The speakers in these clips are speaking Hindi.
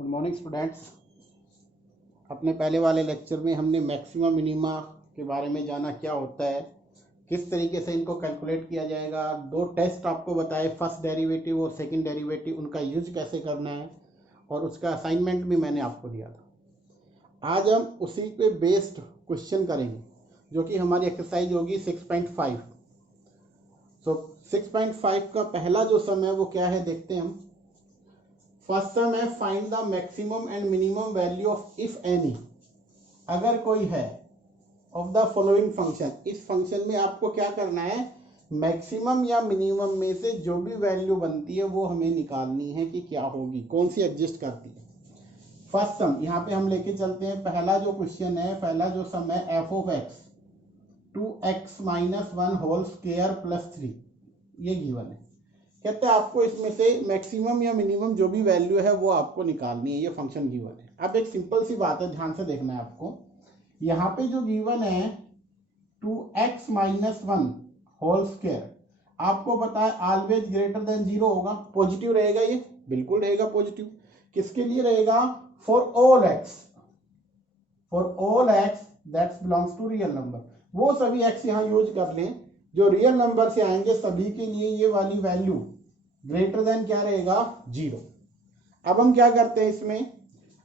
Good morning students. अपने पहले वाले लेक्चर में हमने मैक्सिमा मिनिमा के बारे में जाना, क्या होता है, किस तरीके से इनको कैलकुलेट किया जाएगा। दो टेस्ट आपको बताए, फर्स्ट डेरिवेटिव और सेकंड डेरिवेटिव, उनका यूज कैसे करना है, और उसका असाइनमेंट भी मैंने आपको दिया था। आज हम उसी पे बेस्ड क्वेश्चन करेंगे, जो कि हमारी एक्सरसाइज होगी 6.5। सो 6.5 का पहला जो सम है वो क्या है, देखते हैं हम। फर्स्ट सम है find the maximum and minimum value of if any. अगर कोई है ऑफ द फॉलोइंग फंक्शन, इस फंक्शन में आपको क्या करना है, मैक्सिमम या मिनिमम में से जो भी वैल्यू बनती है वो हमें निकालनी है कि क्या होगी, कौन सी एग्जिस्ट करती है। फर्स्ट सम यहाँ पे हम लेके चलते हैं। पहला जो क्वेश्चन है, पहला जो सम है f of x 2x-1 whole square plus 3, ये गिवन है। कहते हैं आपको इसमें से मैक्सिमम या मिनिमम जो भी वैल्यू है वो आपको निकालनी है, ये फंक्शन गिवन है। अब एक सिंपल सी बात है, ध्यान से देखना है आपको। यहाँ पे जो गिवन है 2x-1 होल स्क्वायर, आपको पता है ऑलवेज ग्रेटर देन 0 होगा, पॉजिटिव रहेगा, ये बिल्कुल रहेगा पॉजिटिव। किसके लिए रहेगा? For all x, for all x that's belongs to real number. वो सभी एक्स यहाँ यूज कर लें जो रियल नंबर से आएंगे, सभी के लिए ये वाली वैल्यू ग्रेटर देन क्या रहेगा? 0। अब हम क्या करते हैं इसमें,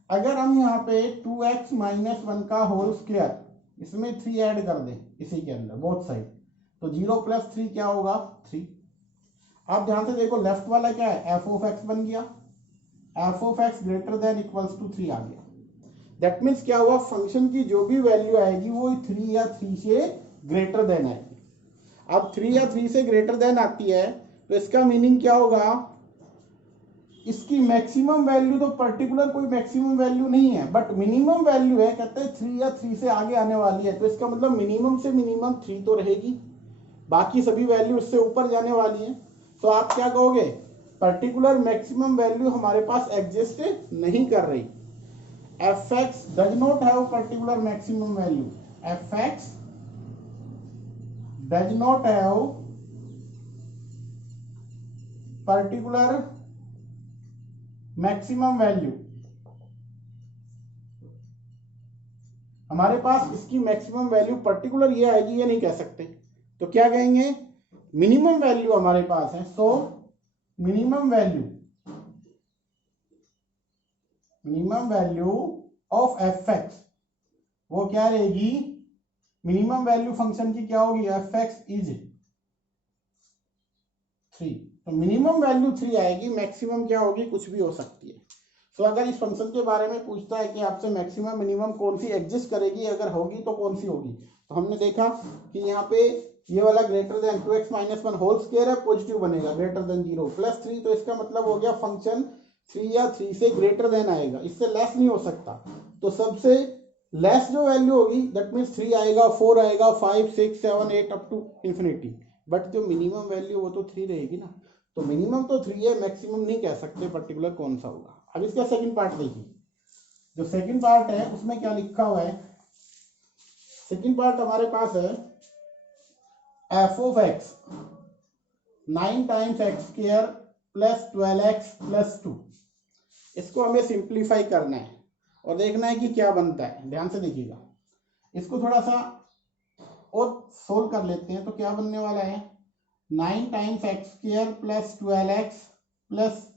अगर हम यहाँ पे 2x-1 का होल स्क्वायर, इसमें 3 ऐड कर दें इसी के अंदर बोथ साइड, तो 0 + 3 क्या होगा? 3। अब ध्यान से देखो, लेफ्ट वाला क्या है, एफ ऑफ एक्स बन गया, f of x greater than equals to 3 आ गया। दैट मीन्स क्या हुआ, फंक्शन की जो भी वैल्यू आएगी वो 3 या 3 से ग्रेटर देन आएगी। अब 3 या 3 से ग्रेटर देन आती है तो इसका मीनिंग क्या होगा, इसकी मैक्सिमम वैल्यू तो पर्टिकुलर कोई मैक्सिमम वैल्यू नहीं है, बट मिनिमम वैल्यू है। कहते हैं 3 या 3 से आगे आने वाली है, तो इसका मतलब मिनिमम से मिनिमम 3 तो रहेगी, बाकी सभी वैल्यू उससे ऊपर जाने वाली है। तो आप क्या कहोगे, पर्टिकुलर मैक्सिमम वैल्यू हमारे पास एग्जिस्ट नहीं कर रही। F x does not have particular maximum value, F x does not have particular maximum value। हमारे पास इसकी मैक्सिमम वैल्यू पर्टिकुलर ये आएगी, ये नहीं कह सकते, तो क्या कहेंगे, मिनिमम वैल्यू हमारे पास है। So minimum value of F x वो क्या रहेगी, मिनिमम वैल्यू फंक्शन की क्या होगी, एफ एक्स इज 3। तो मिनिमम वैल्यू 3 आएगी, मैक्सिमम क्या होगी, कुछ भी हो सकती है। तो अगर इस फंक्शन के बारे में पूछता है कि आपसे मैक्सिमम मिनिमम कौन सी एग्जिस्ट करेगी, अगर होगी तो कौन सी होगी, तो हमने देखा कि यहाँ पे ये वाला greater than 2x-1 whole square है, पॉजिटिव बनेगा, ग्रेटर देन 0 + 3, तो इसका मतलब हो गया फंक्शन 3 या 3 से ग्रेटर देन आएगा, इससे लेस नहीं हो सकता। तो सबसे लेस जो वैल्यू होगी दैट मीन्स 3 आएगा, 4 आएगा, 5, 6, 7, 8 अप टू इंफिनिटी, बट जो मिनिमम वैल्यू वो तो 3 रहेगी ना। तो मिनिमम तो 3 है, मैक्सिमम नहीं कह सकते पर्टिकुलर कौन सा होगा। अब इसका सेकंड पार्ट देखिए, जो सेकंड पार्ट है उसमें क्या लिखा हुआ है। सेकंड पार्ट हमारे पास है f of x 9 times x² + 12x + 2। इसको हमें सिंप्लीफाई करना है और देखना है कि क्या बनता है। ध्यान से देखिएगा, इसको थोड़ा सा और सोल्व कर लेते हैं। तो क्या बनने वाला है, 9 टाइम्स x² + 12x प्लस,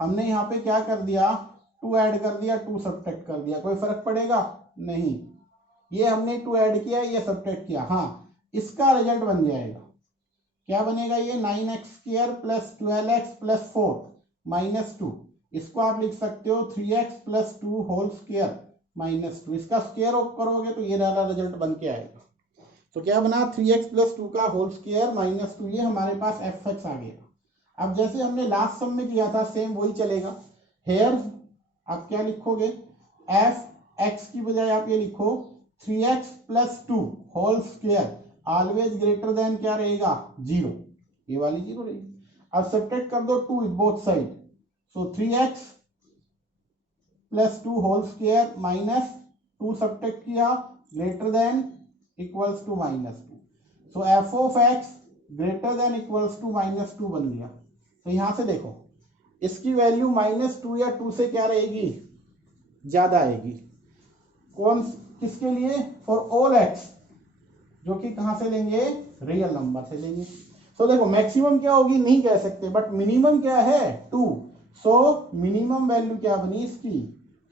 हमने यहाँ पे क्या कर दिया, 2 ऐड कर दिया, 2 सब्ट्रैक्ट कर दिया, कोई फर्क पड़ेगा नहीं। ये हमने 2 ऐड किया, ये सब्ट्रैक्ट किया, हाँ इसका रिजल्ट बन जाएगा, क्या बनेगा, ये 9x² + 12x + 4 - 2। इसको आप लिख सकते हो 3x + 2 होल स्क्वायर - 2। इसका स्क्वायर ऑफ करोगे तो ये वाला रिजल्ट बन के आएगा। तो क्या बना, 3x + 2 का होल स्क्वायर - 2, ये हमारे पास एफ एक्स आ गया। अब जैसे हमने लास्ट सम में किया था सेम वही चलेगा। हेयर आप क्या लिखोगे, एफ एक्स की बजाय आप ये लिखो 3x + 2 whole square always greater than क्या रहेगा, 0, ये वाली 0 रहेगी। अब सब्ट्रैक्ट कर दो 2 both side, so 3x + 2 whole square - 2 subtract किया, greater than equals to -2। So f of x greater than equals to -2 बन गया। तो यहां से देखो, इसकी वैल्यू -2 या 2 से क्या रहेगी, ज्यादा आएगी। कौन किसके लिए, फॉर ऑल एक्स, जो कि कहां से लेंगे, रियल नंबर से लेंगे। सो देखो मैक्सिमम क्या होगी नहीं कह सकते, बट मिनिमम क्या है 2। सो मिनिमम वैल्यू क्या बनी इसकी,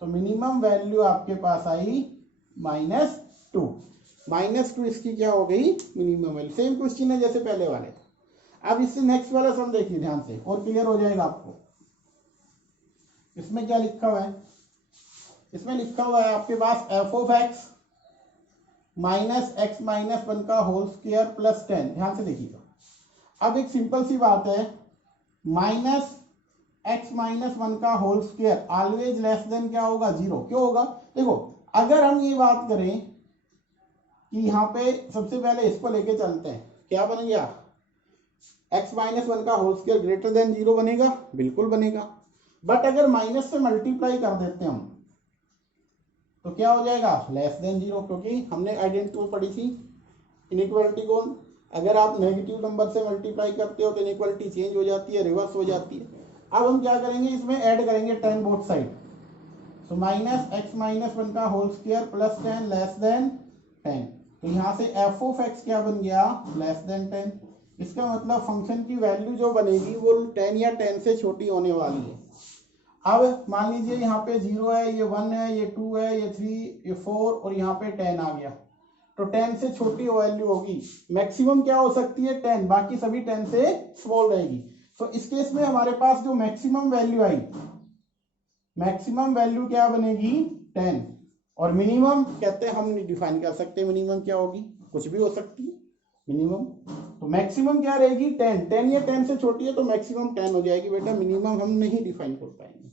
तो मिनिमम वैल्यू आपके पास आई -2। -2 इसकी क्या हो गई, मिनिमम वैल्यू। सेम क्वेश्चन है जैसे पहले वाले। अब इससे नेक्स्ट वाला सम देखिए ध्यान से और क्लियर हो जाएगा आपको। इसमें क्या लिखा हुआ है, इसमें लिखा हुआ है आपके पास f(x) -x-1 का होल स्क्वायर प्लस 10। ध्यान से देखिएगा, अब एक सिंपल सी बात है, -x-1 का whole square always less than क्या होगा, 0। क्यों होगा, देखो अगर हम ये बात करें कि यहाँ पे सबसे पहले इसको लेके चलते हैं, क्या बन गया, x-1 का होल स्क्वायर ग्रेटर देन 0 बनेगा, बिल्कुल बनेगा। बट अगर माइनस से मल्टीप्लाई कर देते हैं हम, तो क्या हो जाएगा, लेस देन 0, क्योंकि हमने आइडेंटिटी पढ़ी थी इनइक्वालिटी कौन, अगर आप नेगेटिव नंबर से मल्टीप्लाई करते हो तो इनइक्वालिटी चेंज हो जाती है, रिवर्स हो जाती है। अब हम क्या करेंगे, इसमें ऐड करेंगे 10 बोथ साइड। सो -x-1 का whole square plus 10 less than 10। तो यहाँ से f(x) क्या बन गया, लेस देन 10। इसका मतलब फंक्शन की वैल्यू जो बनेगी वो 10 या 10 से छोटी होने वाली है। अब मान लीजिए यहाँ पे 0 है, ये 1 है, ये 2 है, ये 3, ये 4 और यहाँ पे 10 आ गया, तो 10 से छोटी वैल्यू होगी। मैक्सिमम क्या हो सकती है 10, बाकी सभी 10 से स्मॉल रहेगी। तो इस केस में हमारे पास जो मैक्सिमम वैल्यू आई, मैक्सिमम वैल्यू क्या बनेगी 10, और मिनिमम कहते हैं हम नहीं डिफाइन कर सकते मिनिमम क्या होगी, कुछ भी हो सकती है मिनिमम। तो मैक्सिमम क्या रहेगी 10, 10 या 10 से छोटी है तो मैक्सिमम 10 हो जाएगी बेटा, मिनिमम हम नहीं डिफाइन कर पाएंगे।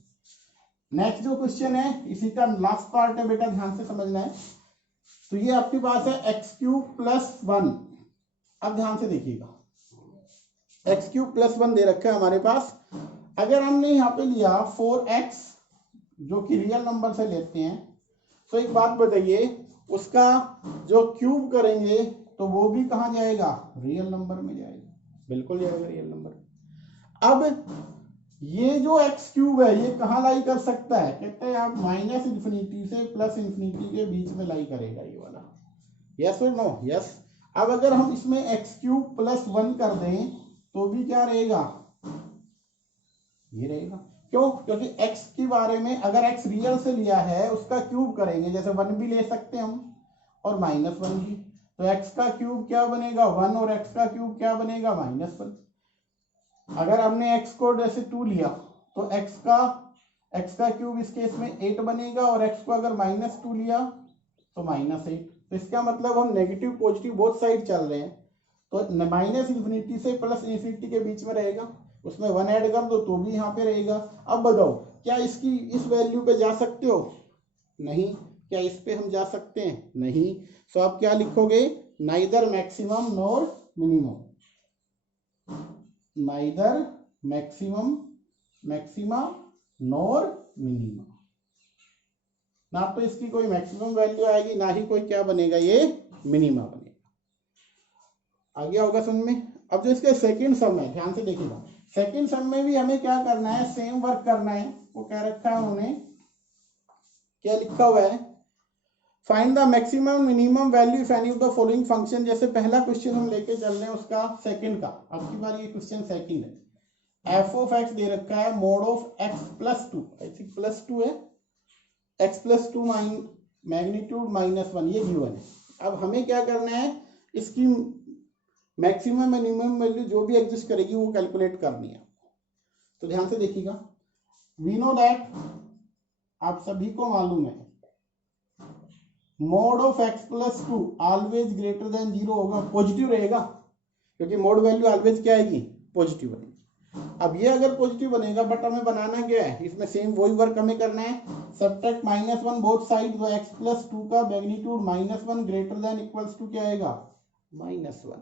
नेक्स्ट जो क्वेश्चन है इसी का लास्ट पार्ट है बेटा, ध्यान से समझना है। तो ये आपके पास है x³ + 1। अब ध्यान से देखिएगा, x³ + 1 दे रखा है हमारे पास। अगर हमने यहाँ पे लिया 4x जो कि रियल नंबर से लेते हैं, तो एक बात बताइए, उसका जो क्यूब करेंगे तो वो भी कहाँ जाएगा, रियल नंबर में जाएगा, बिल्कुल जाएगा रियल नंबर। अब ये जो x³ है ये कहाँ लाई कर सकता है, कहते हैं आप -∞ से +∞ के बीच में लाई करेगा ये वाला, यस और नो, यस। अब अगर हम इसमें x³ + 1 कर दें तो भी क्या रहेगा, ये रहेगा। क्यों, क्योंकि x के बारे में अगर x रियल से लिया है उसका क्यूब करेंगे, जैसे 1 भी ले सकते हैं हम और -1 भी, तो x का क्यूब क्या बनेगा 1 और x का क्यूब क्या बनेगा -1। अगर हमने x को जैसे 2 लिया तो x का क्यूब इस केस में 8 बनेगा, और x को अगर -2 लिया तो -8। तो इसका मतलब हम नेगेटिव पॉजिटिव बोथ साइड चल रहे हैं, तो -∞ से +∞ के बीच में रहेगा, उसमें 1 ऐड कर दो तो भी यहाँ पे रहेगा। अब बताओ क्या इसकी इस वैल्यू पे जा सकते हो, नहीं। क्या इस पे हम जा सकते हैं, नहीं। सो आप क्या लिखोगे, neither maximum nor minimum, neither maxima nor minimum. ना तो इसकी कोई मैक्सिमम वैल्यू आएगी, ना ही कोई क्या बनेगा, ये मिनिमा बनेगा। आ गया होगा समझ में। अब जो इसका सेकंड सम है ध्यान से देखिएगा, सेकंड सम में भी हमें क्या करना है, सेम वर्क करना है। वो क्या रखा है उन्होंने, क्या लिखा हुआ है, find the maximum minimum value if any of the following function. जैसे पहला क्वेश्चन हम लेके चल रहे हैं उसका सेकंड का, अब की बार ये क्वेश्चन सेकंड है। f(x) दे रखा है mod of x + 2, I think +2 है, x + 2 मैग्नीट्यूड -1, ये गिवन है। अब हमें क्या करना है, इसकी मैक्सिमम मिनिमम वैल्यू जो भी एग्जिस्ट करेगी वो कैलकुलेट करनी है। तो ध्यान से देखिएगा, वी नो दैट, आप सभी को मालूम है mod of x + 2 always greater than 0 होगा, पॉजिटिव रहेगा, क्योंकि मोड वैल्यू ऑलवेज क्या आएगी, पॉजिटिव बनेगी। अब ये अगर पॉजिटिव बनेगा, बट हमें बनाना क्या है, इसमें सेम वही वर्क हमें करना है, सबट्रैक्ट -1 बोथ साइड, तो x + 2 का magnitude -1 greater than equals to क्या आएगा, -1।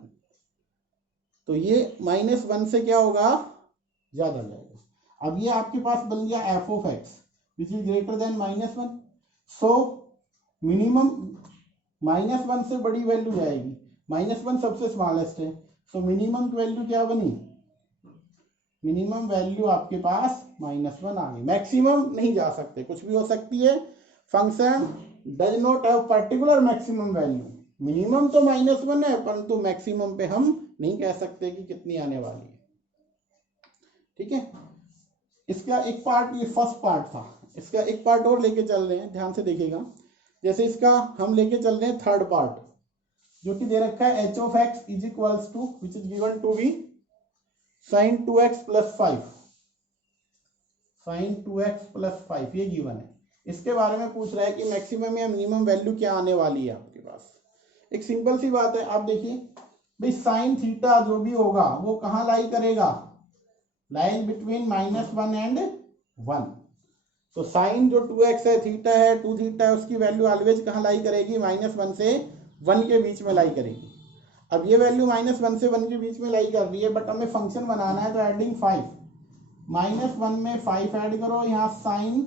तो ये -1 से क्या होगा, ज्यादा जाएगा। अब ये आपके पास बन गया f(x) which is greater than -1। So minimum -1 से बड़ी वैल्यू जाएगी, -1 सबसे स्मॉलेस्ट है, सो मिनिमम की वैल्यू क्या बनी मिनिमम वैल्यू आपके पास -1 आ गई। मैक्सिमम नहीं जा सकते, कुछ भी हो सकती है। Function does not have particular maximum value. Minimum तो -1 है, परंतु मैक्सिमम पे हम नहीं कह सकते कि कितनी आने वाली है। ठीक है, इसका एक पार्ट, ये फर्स्ट पार्ट था, इसका एक पार्ट और लेके चल रहे हैं, ध्यान से देखिएगा। जैसे इसका हम लेके चल रहे हैं थर्ड पार्ट, जो कि दे रखा है h of x is equals to which is given to be sin 2x plus 5, sin 2x plus 5 ये गिवन है। इसके बारे में पूछ रहा है कि मैक्सिमम या मिनिमम वैल्यू क्या आने वाली है आपके पास। एक सिंपल सी बात है, आप देखिए भाई साइन थीटा जो भी होगा वो कहाँ लाई करेगा, लाइन बिटवीन -1 एंड 1। तो साइन जो 2x है, थीटा है, 2 थीटा है, उसकी वैल्यू ऑलवेज कहाँ लाई करेगी, -1 से 1 के बीच में लाई करेगी। अब ये वैल्यू -1 से 1 के बीच में लाई कर रही है, बट हमें फंक्शन बनाना है, तो एडिंग 5, -1 में 5 ऐड करो, यहाँ साइन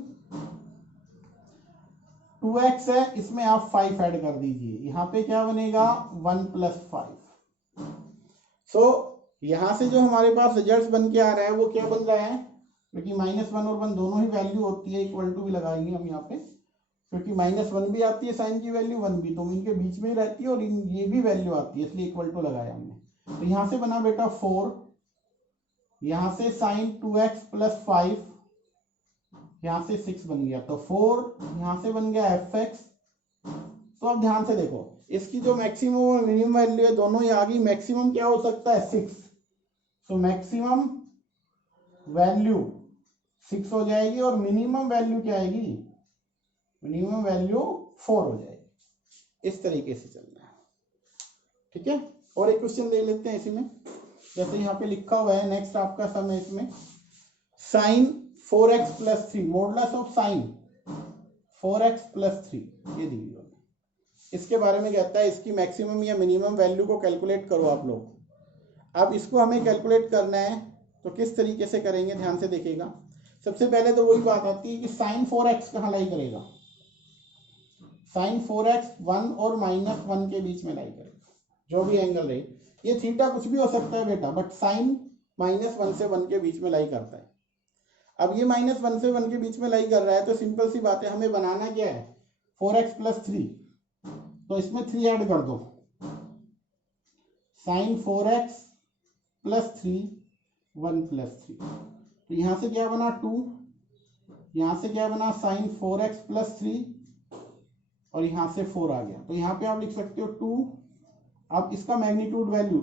2x है, इसमें आप 5 ऐड कर दीजिए, यहाँ पे क्या बनेगा 1 + 5। सो यहाँ से जो हमारे पास रिजल्ट बन के आ रहा है वो क्या बन रहा है, क्योंकि -1 और 1 दोनों ही वैल्यू होती है, इक्वल टू भी लगाएंगे हम यहाँ पे, क्योंकि -1 भी आती है साइन की वैल्यू, 1 भी, तो इनके बीच में ही रहती है, और ये भी वैल्यू आती है, इसलिए इक्वल टू लगाया हमने। तो यहाँ से बना बेटा 4, यहाँ से साइन 2x प्लस 5, यहाँ से 6 बन गया, तो 4 यहाँ से बन गया fx। तो अब ध्यान से देखो, इसकी जो मैक्सिमम और मिनिमम वैल्यू है दोनों ही आ गई। मैक्सिमम क्या हो सकता है 6, तो मैक्सिमम वैल्यू 6 हो जाएगी, और मिनिमम वैल्यू क्या आएगी, मिनिमम वैल्यू 4 हो जाएगी। इस तरीके से चलना है, ठीक है। और एक क्वेश्चन देख लेते हैं इसी में, जैसे यहाँ पे लिखा हुआ है, नेक्स्ट आपका सम है इसमें, sine 4x plus 3, modulus of sine 4x plus 3, ये दी हुई है। इसके बारे में कहता है इसकी मैक्सिमम या मिनिमम वैल्यू को कैलकुलेट करो आप लोग। अब इसको हमें कैलकुलेट करना है, तो किस तरीके से करेंगे, ध्यान से देखिएगा। सबसे पहले तो वही बात आती है कि साइन 4x कहाँ लाई करेगा, साइन 4x 1 और -1 के बीच में लाई करेगा, जो भी एंगल रहे। ये थीटा कुछ भी हो सकता है बेटा, बट साइन -1 से 1 के बीच में लाई करता है। अब ये -1 से 1 के बीच में लाई कर रहा है, तो सिंपल सी बात है, हमें बनाना क्या है 4x प्लस 3, तो इसमें 3 ऐड कर दो, साइन 4x प्लस 3 1 + 3, तो यहाँ से क्या बना 2, यहाँ से क्या बना साइन 4x प्लस 3, और यहाँ से 4 आ गया। तो यहाँ पे आप लिख सकते हो 2। अब इसका मैग्नीट्यूड वैल्यू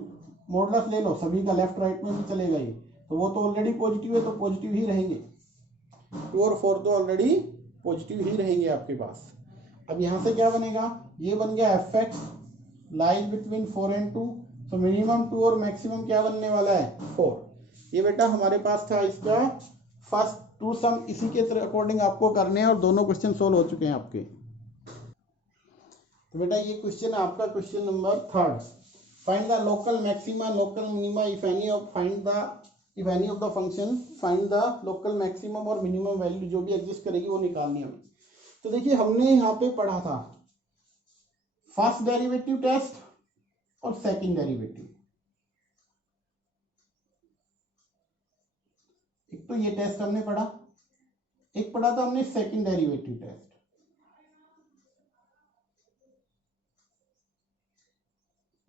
मॉडुलस ले लो, सभी का लेफ्ट राइट में भी चलेगा ये, तो वो तो ऑलरेडी पॉजिटिव है, तो पॉजिटिव ही रहेंगे, 2 और 4 तो ऑलरेडी पॉजिटिव ही रहेंगे आपके पास। अब यहाँ से क्या बनेगा, ये बन गया fx लाइज बिटवीन 4 and 2, तो मिनिमम 2 और मैक्सिमम क्या बनने वाला है 4। ये बेटा हमारे पास था इसका फर्स्ट 2 सम, इसी के अकॉर्डिंग आपको करने हैं, और दोनों क्वेश्चन सोल्व हो चुके हैं आपके। तो बेटा ये क्वेश्चन है आपका question number 3, find the local maxima local minima if any of the function, find the local maximum और मिनिमम वैल्यू जो भी एग्जिस्ट करेगी वो निकालनी है हमें। तो देखिए हमने यहाँ पे पढ़ा था फर्स्ट डेरिवेटिव टेस्ट और सेकंड डेरिवेटिव। एक तो ये टेस्ट हमने पढ़ा, एक पढ़ा था हमने सेकंड डेरिवेटिव टेस्ट।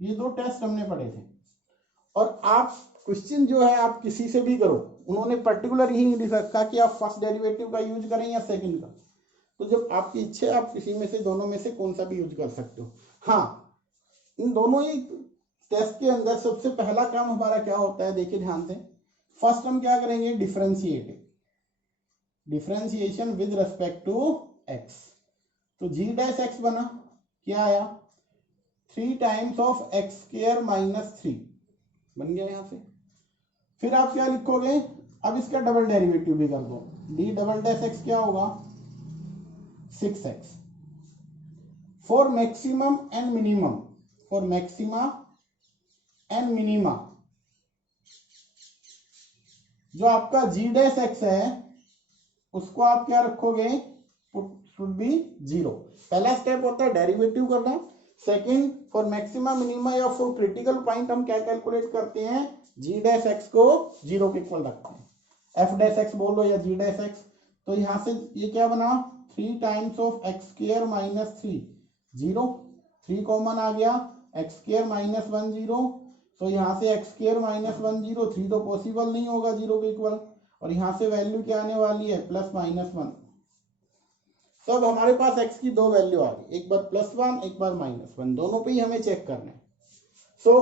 ये 2 टेस्ट हमने पढ़े थे। और आप क्वेश्चन जो है आप किसी से भी करो, उन्होंने पर्टिकुलर ही नहीं रखा कि आप फर्स्ट डेरिवेटिव का यूज करें या सेकंड का। तो जब आपकी इच्छा है आप किसी में से, दोनों में से कौन सा भी यूज कर सकते हो। हाँ, इन दोनों ही टेस्ट के अंदर सबसे पहला काम हमारा क्या होता है, देखिए ध्यान से। फर्स्ट हम क्या करेंगे, differentiation with respect to x। तो g डैश x बना, क्या आया 3 टाइम्स ऑफ x² - 3 बन गया यहाँ से। फिर आप क्या लिखोगे, अब इसका डबल डेरिवेटिव भी कर दो, d डबल डैश x क्या होगा 6x। For maximum and minimum, for maxima and minima, जो आपका g डैश x है उसको आप क्या रखोगे, शुड बी 0। पहला स्टेप होता है डेरिवेटिव करना, सेकंड, फॉर मैक्सिमा मिनिमा या फॉर क्रिटिकल पॉइंट हम क्या कैलकुलेट करते हैं, जी डैश एक्स को 0 के इक्वल रखते हैं, एफ डैश एक्स बोलो या जी डैश एक्स। तो यहाँ से ये क्या बना, 3 times of x square minus 3 0, 3 common आ गया, एक्स स्क्वायर माइनस 1 0। तो यहाँ से एक्स स्क्वायर माइनस 1 0, 3 तो पॉसिबल नहीं होगा 0 के इक्वल, और यहाँ से वैल्यू क्या आने वाली है प्लस माइनस 1। सब हमारे पास x की 2 वैल्यू आ गई, एक बार +1 एक बार -1, दोनों पे ही हमें चेक करना है। सो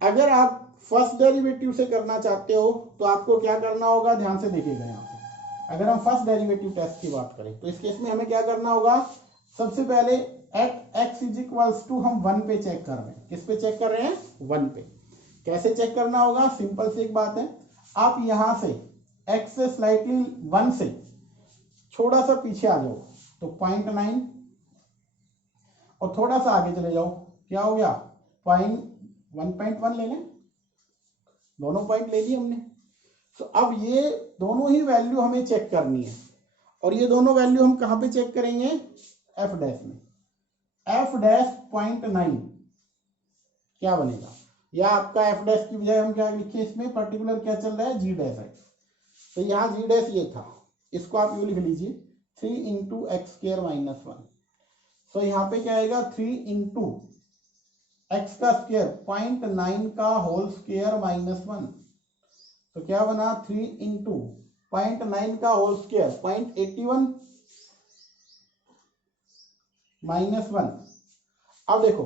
अगर आप फर्स्ट डेरिवेटिव से करना चाहते हो तो आपको क्या करना होगा, ध्यान से देखिएगा यहाँ पे। अगर हम फर्स्ट डेरिवेटिव टेस्ट की बात करें तो इस केस में हमें क्या करना होगा, सबसे पहले at x is equals to हम 1 पे चेक कर रहे हैं। किस पे चेक कर रहे हैं, 1 पे। कैसे चेक करना होगा, सिंपल सी एक बात है, आप यहां से x से स्लाइटली 1 से थोड़ा सा पीछे आ जाओ तो 0.9, और थोड़ा सा आगे चले जाओ, क्या हो गया 1.1 ले लें, दोनों पॉइंट ले लिए हमने। तो अब ये दोनों ही वैल्यू हमें चेक करनी है, और ये दोनों वैल्यू हम कहां पे चेक करेंगे, एफ डैश में। एफ डैश 0.9 क्या बनेगा, या आपका एफ डैश की बजाय हम क्या लिखे इसमें, पर्टिकुलर क्या चल रहा है, जी डैश एक्स। तो यहाँ जी डैश ये था, इसको आप यूं लिख लीजिए 3 इंटू एक्स स्क्वायर माइनस 1। सो यहाँ पे क्या आएगा, 3 इंटू एक्स का स्क्वायर 0.9 का होल स्क्वायर माइनस 1। तो क्या बना, 3 इंटू 0.9 का होल स्क्वायर 0.81 माइनस 1। अब देखो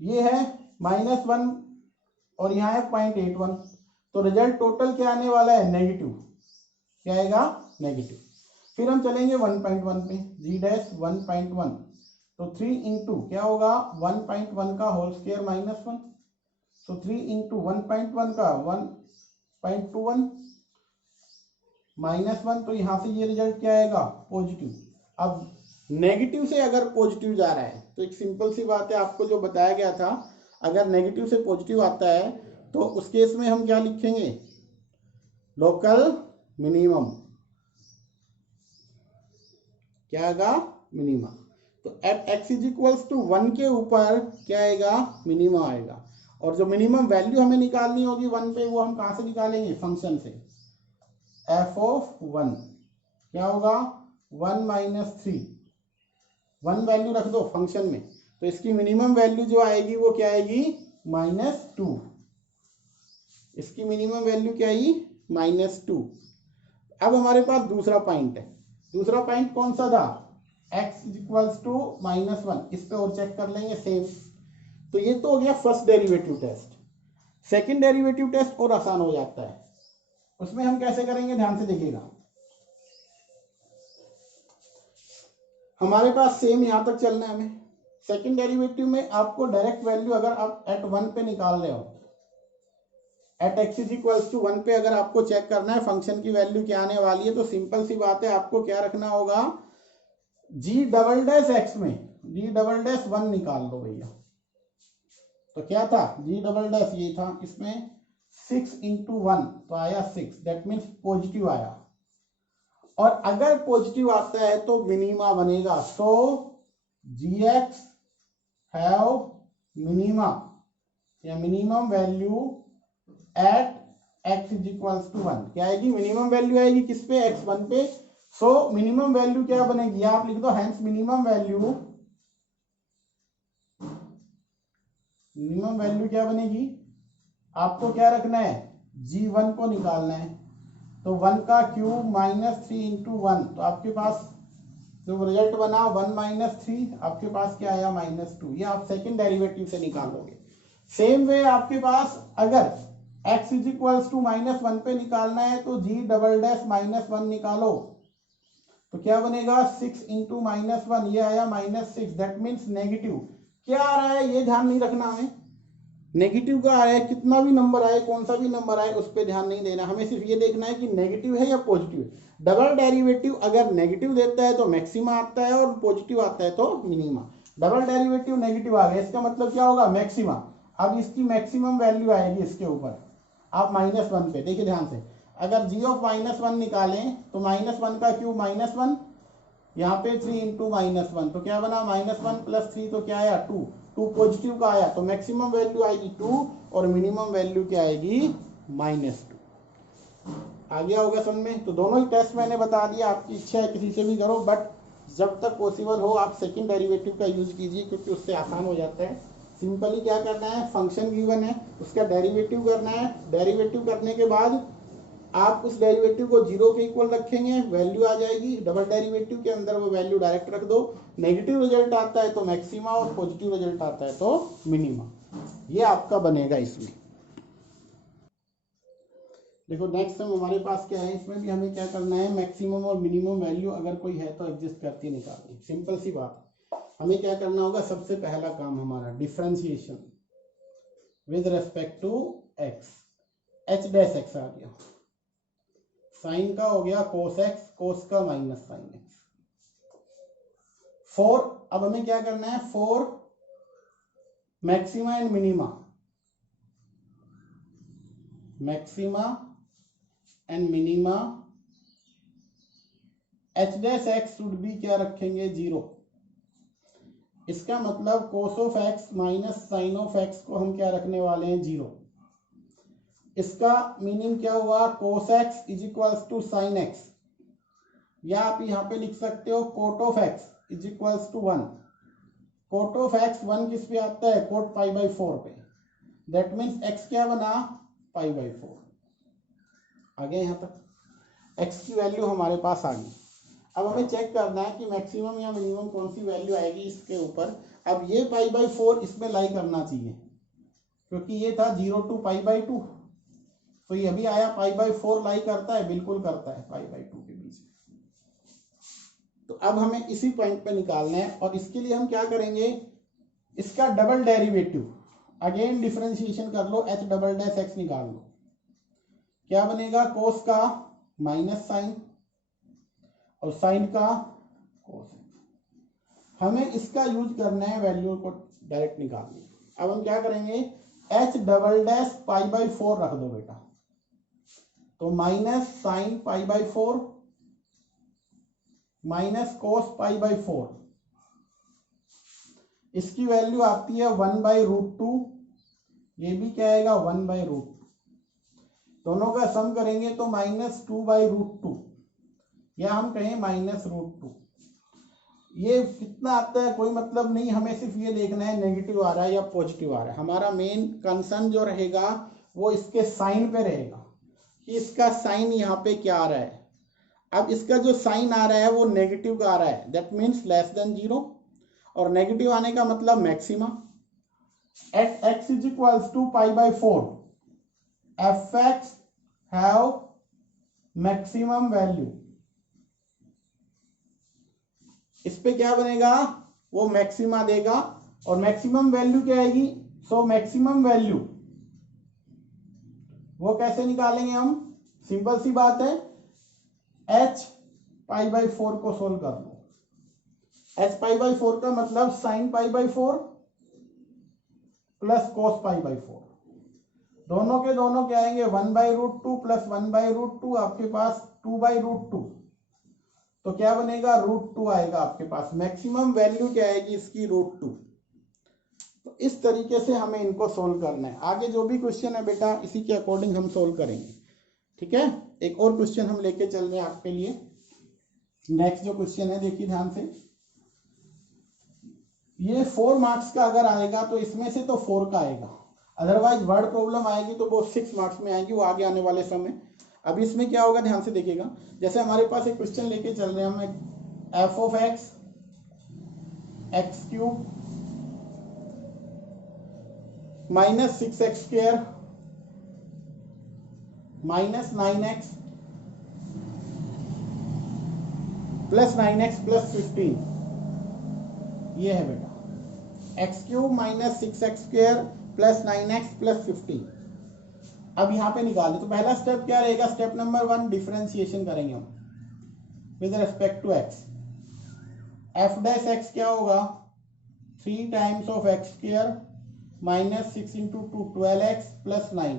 ये है -1 और यहाँ है 0.81, तो रिजल्ट टोटल क्या आने वाला है, नेगेटिव। क्या आएगा, नेगेटिव। फिर हम चलेंगे 1.1 पे, जी डैश 1.1, तो 3 इंटू क्या होगा, 1.1 का होल स्क्वायर माइनस 1। तो 3 इंटू 1.1 का 1.21 माइनस 1, तो यहाँ से ये रिजल्ट क्या आएगा, पॉजिटिव। अब नेगेटिव से अगर पॉजिटिव जा रहा है तो एक सिंपल सी बात है, आपको जो बताया गया था, अगर नेगेटिव से पॉजिटिव आता है तो उस केस में हम क्या लिखेंगे, लोकल मिनिमम। क्या आएगा, मिनिमा। तो at x is equals to 1 के ऊपर क्या आएगा, मिनिमा आएगा। और जो मिनिमम वैल्यू हमें निकालनी होगी 1 पे, वो हम कहां से निकालेंगे, फंक्शन से। एफ ऑफ 1 क्या होगा, 1 माइनस 3, 1 वैल्यू रख दो फंक्शन में, तो इसकी मिनिमम वैल्यू जो आएगी वो क्या आएगी, -2। इसकी मिनिमम वैल्यू क्या आई, -2। अब हमारे पास दूसरा पॉइंट है, दूसरा पॉइंट कौन सा था, x इज इक्वल्स टू -1। इस पे और चेक कर लेंगे सेम। तो ये तो हो गया first derivative test. Second derivative test और आसान हो जाता है, उसमें हम कैसे करेंगे, ध्यान से देखिएगा। हमारे पास सेम यहां तक चलना है हमें। सेकंड डेरिवेटिव में आपको डायरेक्ट वैल्यू अगर आप एट 1 पे निकाल रहे हो, at x is equals to 1 पे अगर आपको चेक करना है फंक्शन की वैल्यू क्या आने वाली है, तो सिंपल सी बात है, आपको क्या रखना होगा, जी डबल डैश एक्स में जी डबल डैश 1 निकाल दो भैया। तो क्या था, जी डबल डैश ये था, इसमें 6 इंटू 1 तो आया 6, दैट मीन्स पॉजिटिव आया। और अगर पॉजिटिव आता है तो मिनिमा बनेगा। So g x have minima या minimum value at x is equals to 1। क्या आएगी, मिनिमम वैल्यू आएगी किस पे, x1 पे। सो मिनिमम वैल्यू क्या बनेगी, आप लिख दो हैंस मिनिमम वैल्यू क्या बनेगी, आपको क्या रखना है, g1 को निकालना है। तो 1 का क्यूब -3 इंटू 1, तो आपके पास जो रिजल्ट बना 1 - 3, आपके पास क्या आया -2। ये आप सेकंड डेरिवेटिव से निकालोगे। सेम वे आपके पास अगर x इज इक्वल्स टू -1 पे निकालना है तो जी डबल डैश -1 निकालो, तो क्या बनेगा 6 इंटू -1, ये आया -6, दैट मीन्स नेगेटिव। क्या आ रहा है ये ध्यान नहीं रखना हमें, नेगेटिव का आया, कितना भी नंबर आए, कौन सा भी नंबर आए, उस पर ध्यान नहीं देना, हमें सिर्फ ये देखना है कि नेगेटिव है या पॉजिटिव है। डबल डेरिवेटिव अगर नेगेटिव देता है तो मैक्सिमा आता है, और पॉजिटिव आता है तो मिनिमा। डबल डेरिवेटिव नेगेटिव आ गया, इसका मतलब क्या होगा, मैक्सिमा। अब इसकी मैक्सिमम वैल्यू आएगी इसके ऊपर, आप -1 पे देखिए ध्यान से। अगर g ऑफ -1 निकालें तो -1 का क्यूब -1, यहाँ पे 3 इंटू -1 तो क्या बना -1 + 3 तो क्या आया 2, 2 पॉजिटिव का आया तो मैक्सिमम वैल्यू आएगी 2 और मिनिमम वैल्यू क्या आएगी -2। आ गया होगा समझ में। तो दोनों ही टेस्ट मैंने बता दिया, आपकी इच्छा है किसी से भी करो, बट जब तक पॉसिबल हो आप सेकंड डेरिवेटिव का यूज कीजिए क्योंकि उससे आसान हो जाता है। सिंपली क्या करना है, फंक्शन गिवन है उसका डेरिवेटिव करना है, डेरिवेटिव करने के बाद आप उस डेरिवेटिव को 0 के इक्वल रखेंगे, वैल्यू आ जाएगी, डबल डेरिवेटिव के अंदर वो वैल्यू डायरेक्ट रख दो, नेगेटिव रिजल्ट आता है तो मैक्सिमा और पॉजिटिव रिजल्ट आता है तो मिनिमा, ये आपका बनेगा इसमें। देखो नेक्स्ट टाइम हमारे पास क्या है, इसमें भी हमें क्या करना है, मैक्सिमम और मिनिमम वैल्यू अगर कोई है तो एडजस्ट करके निकालनी, सिंपल सी बात। हमें क्या करना होगा, सबसे पहला काम हमारा differentiation with respect to x, h dash x आ गया, साइन का हो गया कोस एक्स, कोस का माइनस साइन एक्स, फॉर अब हमें क्या करना है, for maxima and minima, maxima and minima h dash x should be क्या रखेंगे 0। इसका मतलब cos of x minus sine of x को हम क्या रखने वाले हैं 0। इसका मीनिंग क्या हुआ, cos x is equals to sine x, या आप यहाँ पे लिख सकते हो cot of x is equals to 1। Cot of x 1 किस पे आता है, कोट π/4 पे, दैट मीन्स एक्स क्या बना π/4। आगे यहाँ तक एक्स की वैल्यू हमारे पास आ गई। अब हमें चेक करना है कि मैक्सिमम या मिनिमम कौन सी वैल्यू आएगी इसके ऊपर। अब ये π/4 इसमें लाई करना चाहिए क्योंकि ये था 0 to π/2, तो ये अभी आया π/4 लाई करता है, बिल्कुल करता है π/2 के बीच। तो अब हमें इसी पॉइंट पे निकालना है और इसके लिए हम क्या करेंगे, इसका डबल डेरिवेटिव, अगेन डिफरेंशिएशन कर लो, h डबल डैश एक्स निकाल लो, क्या बनेगा, कोस का माइनस साइन और साइन का कोस। हमें इसका यूज करना है वैल्यू को डायरेक्ट निकालने। अब हम क्या करेंगे, h डबल डैश π/4 रख दो बेटा, तो माइनस साइन π/4 माइनस कोस π/4, इसकी वैल्यू आती है 1/√2, ये भी क्या आएगा 1/√2, दोनों का सम करेंगे तो -2/√2, या हम कहें -√2। ये कितना आता है कोई मतलब नहीं, हमें सिर्फ ये देखना है नेगेटिव आ रहा है या पॉजिटिव आ रहा है। हमारा मेन कंसर्न जो रहेगा वो इसके साइन पे रहेगा कि इसका साइन यहाँ पे क्या आ रहा है। अब इसका जो साइन आ रहा है वो नेगेटिव का आ रहा है, दैट मीन्स लेस देन 0, और नेगेटिव आने का मतलब maxima. At x is equals to π/4 fx have maximum value, इस पे क्या बनेगा, वो मैक्सिमा देगा, और मैक्सिमम वैल्यू क्या आएगी, सो मैक्सिमम वैल्यू वो कैसे निकालेंगे हम, सिंपल सी बात है, h π/4 को सोल्व कर लो। h π/4 का मतलब साइन π/4 प्लस कोस π/4, दोनों के दोनों क्या आएंगे 1/√2 प्लस 1/√2, आपके पास 2/√2, तो क्या बनेगा √2 आएगा आपके पास। मैक्सिमम वैल्यू क्या आएगी इसकी √2। तो इस तरीके से हमें इनको सोल्व करना है। आगे जो भी क्वेश्चन है बेटा इसी के अकॉर्डिंग हम सोल्व करेंगे, ठीक है। एक और क्वेश्चन हम लेके चल रहे हैं आपके लिए। नेक्स्ट जो क्वेश्चन है देखिए ध्यान से, ये 4 मार्क्स का अगर आएगा तो इसमें से तो 4 का आएगा, अदरवाइज वर्ड प्रॉब्लम आएगी तो वो 6 मार्क्स में आएगी, वो आगे आने वाले समय। अभी इसमें क्या होगा ध्यान से देखिएगा, जैसे हमारे पास एक क्वेश्चन लेके चल रहे हैं हम, F of x x cube minus 6x² minus 9x plus 9x plus 15, ये है बेटा x³ minus 6x² plus 9x plus 15। अब यहाँ पे निकाल दे, तो पहला स्टेप क्या रहेगा, स्टेप नंबर 1 डिफरेंशिएशन करेंगे हम with respect to x। F dash x क्या होगा 3 times of x² minus 6 into 2 12x plus 9,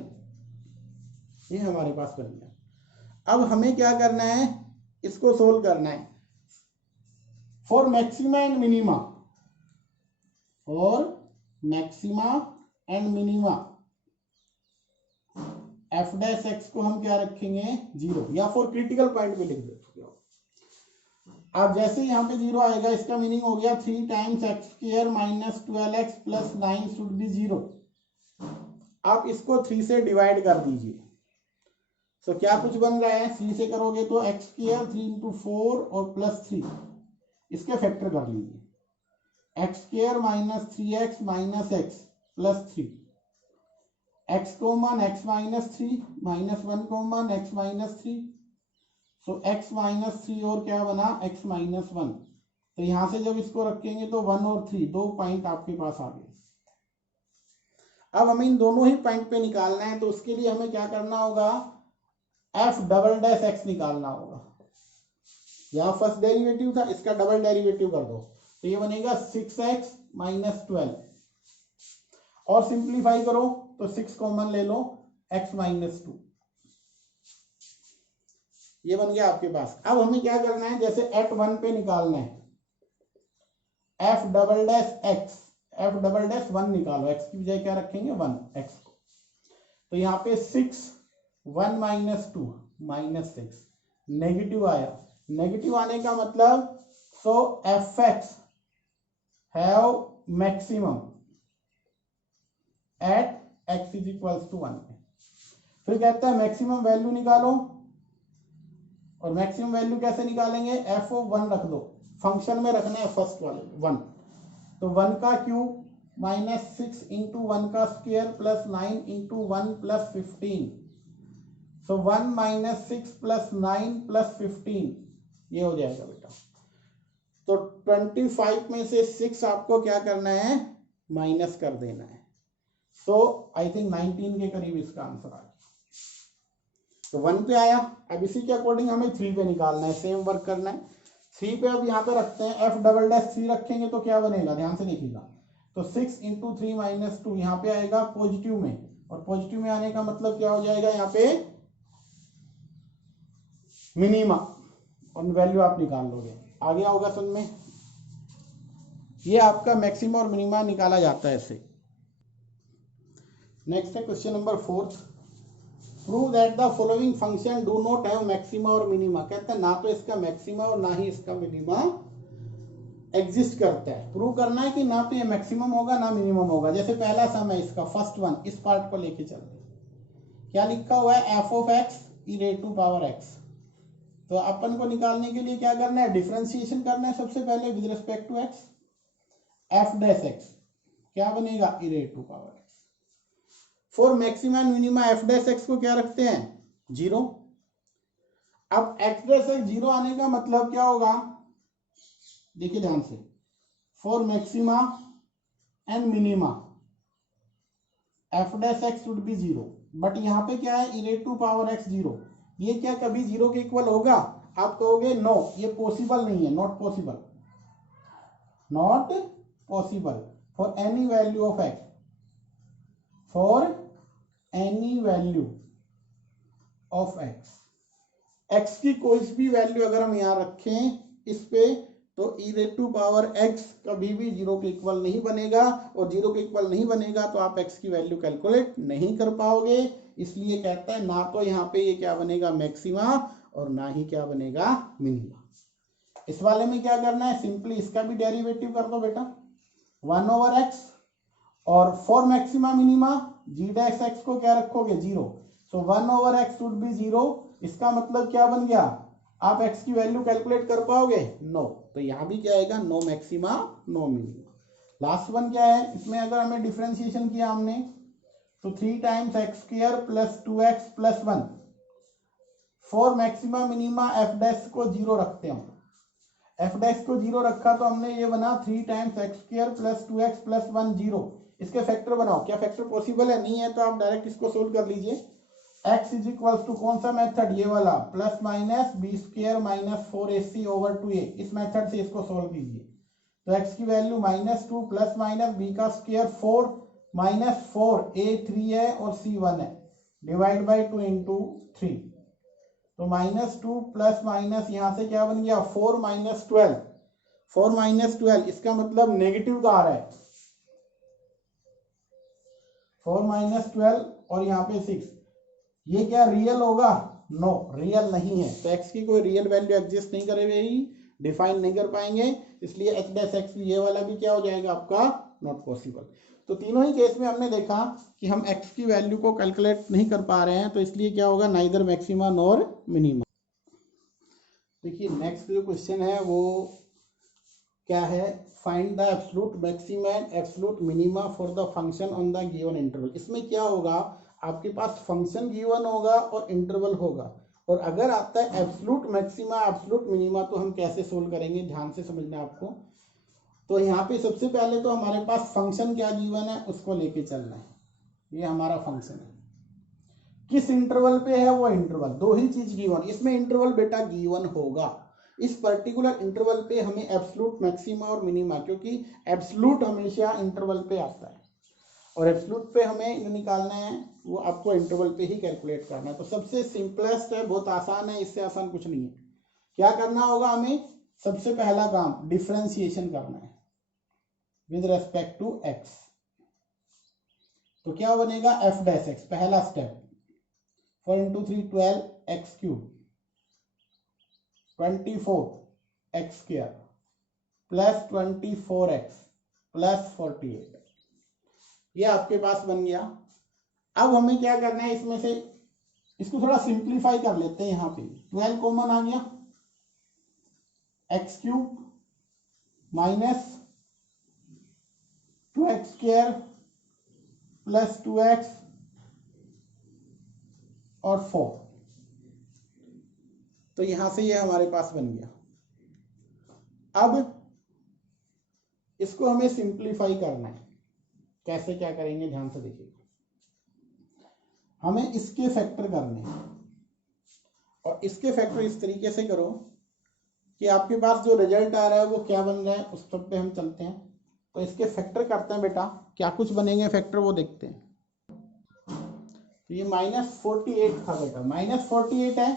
ये हमारे पास बन गया। अब हमें क्या करना है, इसको सोल्व करना है। For maxima and minima, for maxima and minima f dash x को हम क्या रखेंगे 0, या फॉर क्रिटिकल पॉइंट पे लिख देते हो। अब जैसे यहाँ पे 0 आएगा, इसका मीनिंग हो गया 3 times x square minus 12x plus 9 should be 0। आप इसको 3 से डिवाइड कर दीजिए, तो क्या कुछ बन रहा है, 3 से करोगे तो एक्स स्क्वायर 3 इंटू 4 और प्लस 3, इसके फैक्टर कर लीजिए, x square minus 3x minus x plus 3, x common x minus 3 minus 1 common x minus 3, सो x माइनस 3 और क्या बना x माइनस 1। तो यहां से जब इसको रखेंगे तो 1 और 3 दो पॉइंट आपके पास आ गए। अब हमें इन दोनों ही पॉइंट पे निकालना है, तो उसके लिए हमें क्या करना होगा, एफ डबल डैश एक्स निकालना होगा। यहाँ फर्स्ट डेरिवेटिव था, इसका डबल डेरिवेटिव कर दो, तो ये बनेगा 6x माइनस 12, और सिंप्लीफाई करो तो 6 कॉमन ले लो, x माइनस 2, ये बन गया आपके पास। अब हमें क्या करना है, जैसे एट 1 पे निकालना है, F double dash x, F double dash 1 निकालो, एक्स की बजाय क्या रखेंगे 1 एक्स को, तो यहाँ पे 6 1 माइनस 2 माइनस 6, नेगेटिव आया, नेगेटिव आने का मतलब so f x have maximum at x is equals to 1 पे। फिर कहता है मैक्सिमम वैल्यू निकालो, और मैक्सिमम वैल्यू कैसे निकालेंगे, एफ ऑफ 1 रख दो, फंक्शन में रखना है फर्स्ट वाले 1, तो 1 का क्यूब माइनस 6 इंटू 1 का स्क्वायर प्लस 9 इंटू 1 प्लस 15, सो 1 माइनस 6 प्लस 9 प्लस 15, ये हो जाएगा बेटा। तो 25 में से 6 आपको क्या करना है, माइनस कर देना है, सो आई थिंक 19 के करीब इसका आंसर आ गया। तो 1 पे आया, अब इसी के अकॉर्डिंग हमें 3 पे निकालना है, सेम वर्क करना है। 3 पे अब यहाँ पे रखते हैं, एफ डबल डैश 3 रखेंगे तो क्या बनेगा, ध्यान से देखिएगा, तो 6 इंटू 3 माइनस 2 यहाँ पे आएगा पॉजिटिव में, और पॉजिटिव में आने का मतलब क्या हो जाएगा, यहाँ पे मिनिमा, और वैल्यू आप निकाल लोगे, आ गया होगा समझ में। ये आपका मैक्सिमा और मिनिमा निकाला जाता है ऐसे। नेक्स्ट है question number 4, prove that the following function do not have maxima और मिनिमा। कहता है ना तो इसका मैक्सिमा और ना ही इसका मिनिमा एग्जिस्ट करता है। प्रूव करना है कि ना तो ये मैक्सिमम होगा ना मिनिमम होगा। जैसे पहला सम है इसका, फर्स्ट वन, इस पार्ट को लेके चलते हैं। क्या लिखा हुआ है, f of x e raise to power x. तो अपन को निकालने के लिए क्या करना है, डिफरेंशिएशन करना है सबसे पहले with respect to x. F dash x क्या बनेगा, e raise to power x. For maxima and minima f dash x को क्या रखते हैं 0। अब एक्स डैश एक्स 0 आने का मतलब क्या होगा, देखिए ध्यान से, for maxima and minima f dash x should be 0, but यहाँ पे क्या है, ई रेज टू पावर एक्स 0। ये क्या कभी 0 के इक्वल होगा, आप कहोगे नो ये पॉसिबल नहीं है, not possible, not possible for any value of x, for any value of x. X की कोई भी वैल्यू अगर हम यहां रखें इस पे, तो ई रेज टू पावर एक्स कभी भी 0 के इक्वल नहीं बनेगा, और 0 के इक्वल नहीं बनेगा तो आप एक्स की वैल्यू कैलकुलेट नहीं कर पाओगे। इसलिए कहता है ना तो यहाँ पे ये क्या बनेगा मैक्सिमा, और ना ही क्या बनेगा मिनिमा। इस वाले में क्या करना है, सिंपली इसका भी डेरिवेटिव कर दो बेटा 1 ओवर एक्स, और for maxima minima g dash x को क्या रखोगे 0, so 1 over x should be 0। इसका मतलब क्या बन गया, आप एक्स की वैल्यू कैलकुलेट कर पाओगे, नो। तो यहां भी क्या आएगा, no maxima no minima. Last one क्या है, इसमें अगर हमें डिफरेंशिएशन किया हमने, तो 3 times x square plus 2x plus 1। For maxima minima f dash को 0 रखते हैं हम, एफ डैश को 0 रखा तो हमने ये बना 3 times x square plus 2x plus 1 0। इसके फैक्टर बनाओ, क्या फैक्टर पॉसिबल है, नहीं है तो आप डायरेक्ट इसको सोल्व कर लीजिए। x इज इक्वल्स टू कौन सा मेथड, ये वाला, plus minus b square minus 4ac over 2a, इस मेथड से इसको सोल्व कीजिए। तो x की वैल्यू -2 प्लस माइनस b का स्क्वायर 4 माइनस 4, a 3 है और c 1 है, डिवाइड बाई 2 इंटू 3। तो -2 प्लस माइनस यहाँ से क्या बन गया 4 माइनस 12, 4 माइनस 12, इसका मतलब नेगेटिव का आ रहा है। 4 माइनस 12 और यहाँ पे 6, ये क्या रियल होगा? नो, रियल नहीं है। तो x की कोई रियल वैल्यू एग्जिस्ट नहीं करेगी, डिफाइन नहीं कर पाएंगे, इसलिए h डैश x ये वाला भी क्या हो जाएगा आपका? Not possible. तो तीनों ही केस में हमने देखा कि हम x की वैल्यू को कैलकुलेट नहीं कर पा रहे हैं, तो इसलिए क्या होगा? Neither maxima nor minima. देखिए नेक्स्ट जो क्वेश्चन है वो क्या है? Find the absolute maxima and absolute minima for the function on the given interval. इसमें क्या होगा? आपके पास फंक्शन गिवन होगा और इंटरवल होगा, और अगर आता है एब्सोल्यूट मैक्सिमा एब्सोल्यूट मिनिमा तो हम कैसे सोल्व करेंगे, ध्यान से समझना आपको। तो यहाँ पे सबसे पहले तो हमारे पास फंक्शन क्या गिवन है उसको लेके चलना है। ये हमारा फंक्शन है, किस इंटरवल पे है वो इंटरवल, दो ही चीज गिवन, इसमें इंटरवल बेटा गिवन होगा। इस पर्टिकुलर इंटरवल पे हमें एब्सोल्यूट मैक्सिमा और मिनिमा, क्योंकि एब्सोल्यूट हमेशा इंटरवल पे आता है और एब्सोल्यूट पे हमें निकालना है, वो आपको इंटरवल पे ही कैलकुलेट करना है। तो सबसे सिंपलेस्ट है, बहुत आसान है, इससे आसान कुछ नहीं है। क्या करना होगा हमें? सबसे पहला काम डिफरेंशिएशन करना है विद रेस्पेक्ट टू एक्स। तो क्या बनेगा? एफ डैश एक्स, पहला step. 4 into 3 12 x cube 24 x square plus 24x plus 48, ये आपके पास बन गया। अब हमें क्या करना है? इसमें से इसको थोड़ा सिंप्लीफाई कर लेते हैं। यहाँ पे 12 कॉमन आ गया, x cube minus 2x square plus 2x और 4, तो यहां से ये हमारे पास बन गया। अब इसको हमें सिंप्लीफाई करना है। कैसे क्या करेंगे? ध्यान से देखिए। हमें इसके फैक्टर करने हैं, और इसके फैक्टर इस तरीके से करो कि आपके पास जो रिजल्ट आ रहा है वो क्या बन रहा है, उस सब पे हम चलते हैं। तो इसके फैक्टर करते हैं बेटा, क्या कुछ बनेंगे फैक्टर वो देखते हैं। तो ये -48 था बेटा, -48 है,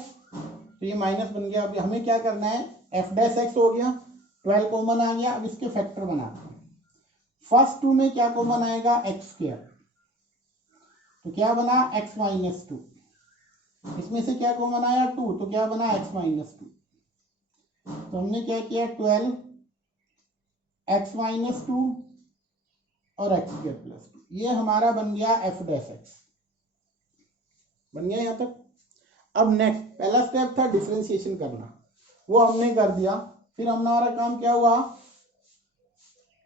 तो ये माइनस बन गया। अब हमें क्या करना है? एफ डैश एक्स हो गया, 12 कॉमन आ गया। अब इसके फैक्टर बनाते हैं। फर्स्ट 2 में क्या कॉमन आएगा? एक्स स्क्वायर, तो क्या बना? x minus 2। इसमें से क्या कॉमन आया? 2, तो क्या बना? x minus 2। तो हमने क्या किया? 12 x माइनस 2 और x स्क्वायर प्लस 2, ये हमारा बन गया एफ डैश एक्स। बन गया यहाँ तक। अब नेक्स्ट पहला स्टेप था डिफरेंशिएशन करना, वो हमने कर दिया। फिर हमारा काम क्या हुआ?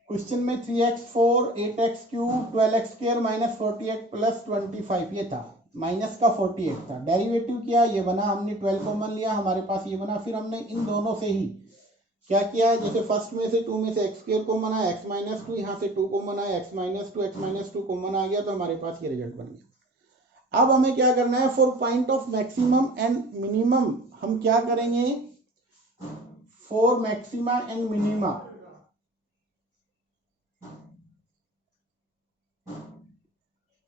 क्वेश्चन में 3x4 8x cube 12x square minus 48 plus 25, ये था, माइनस का 48 था। डेरिवेटिव किया, ये बना, हमने 12 कॉमन लिया, हमारे पास ये बना। फिर हमने इन दोनों से ही क्या किया? जैसे फर्स्ट में से 2 में से एक्स स्क्वायर कॉमन आया, x माइनस 2, यहाँ से 2 कॉमन आया, x माइनस 2 कॉमन आ गया, तो हमारे पास ये रिजल्ट बन गया। अब हमें क्या करना है? For point of maximum and minimum हम क्या करेंगे? For maxima and minima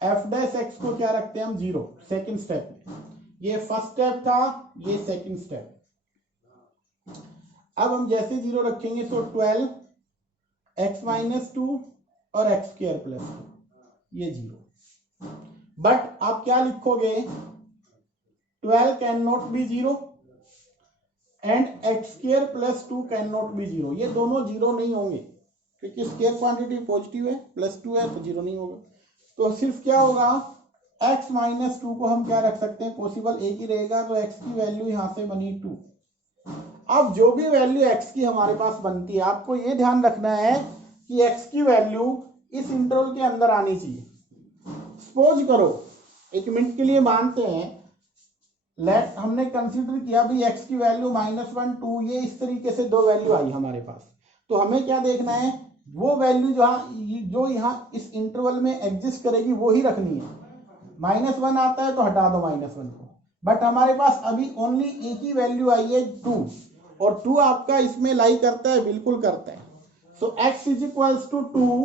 f dash x को क्या रखते हैं हम? 0, सेकंड स्टेप में। ये फर्स्ट स्टेप था, ये सेकंड स्टेप। अब हम जैसे 0 रखेंगे तो 12 x माइनस 2 और x स्क्वायर प्लस 2, ये 0। बट आप क्या लिखोगे? 12 can not be 0 and x square plus 2 can not be 0। ये दोनों 0 नहीं होंगे, क्योंकि स्क्वायर क्वांटिटी पॉजिटिव है, प्लस 2 है, तो 0 नहीं होगा। तो सिर्फ क्या होगा? x माइनस 2 को हम क्या रख सकते हैं? पॉसिबल एक ही रहेगा, तो x की वैल्यू यहां से बनी 2। अब जो भी वैल्यू x की हमारे पास बनती है, आपको ये ध्यान रखना है कि x की वैल्यू इस इंटरवल के अंदर आनी चाहिए। सपोज करो, एक मिनट के लिए मानते हैं, लेट हमने कंसीडर किया भी x की वैल्यू -1 2, ये इस तरीके से दो वैल्यू आई हमारे पास। तो हमें क्या देखना है? वो वैल्यू जो यहाँ इस इंटरवल में एग्जिस्ट करेगी वो ही रखनी है। -1 आता है तो हटा दो -1 को, बट हमारे पास अभी ओनली एक ही वैल्यू आई है 2, और 2 आपका इसमें लाई करता है, बिल्कुल करता है। So x is equals to 2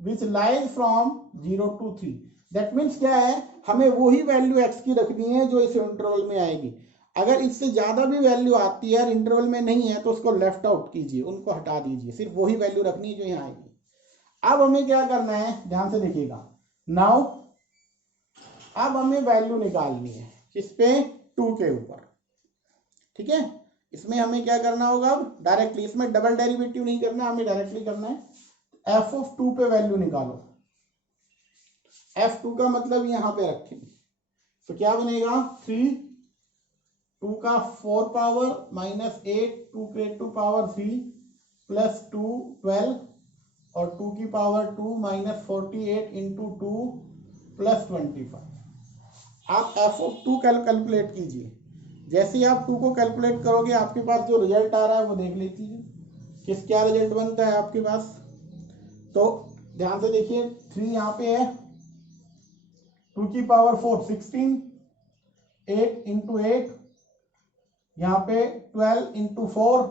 which lies from 0 to 3। That means क्या है? हमें वही वैल्यू x की रखनी है जो इस इंटरवल में आएगी। अगर इससे ज़्यादा भी वैल्यू आती है और इंटरवल में नहीं है तो उसको लेफ्ट आउट कीजिए, उनको हटा दीजिए, सिर्फ वही वैल्यू रखनी है जो यहाँ आएगी। अब हमें क्या करना है, ध्यान से देखिएगा। नाउ अब हमें वैल्यू निकालनी है किस पे, 2 के ऊपर, ठीक है। इसमें हमें क्या करना होगा, अब डायरेक्टली, इसमें डबल डेरिवेटिव नहीं करना, हमें डायरेक्टली करना है। f(2) पे वैल्यू निकालो। f(2) का मतलब यहाँ पे रखेंगे, तो क्या बनेगा, 3, 2 का 4 पावर -8, 2 के 2 पावर 3 प्लस 2 12 और 2 की पावर 2 -48 इंटू 2 प्लस 25। आप f(2) कैलकुलेट कीजिए। जैसे ही आप 2 को कैलकुलेट करोगे आपके पास जो रिजल्ट आ रहा है वो देख लीजिए किस क्या रिजल्ट बनता है आपके पास। तो ध्यान से देखिए, 3 यहाँ पे है, 2 की पावर 4 16, 8 इंटू 8, यहाँ पे 12 इंटू 4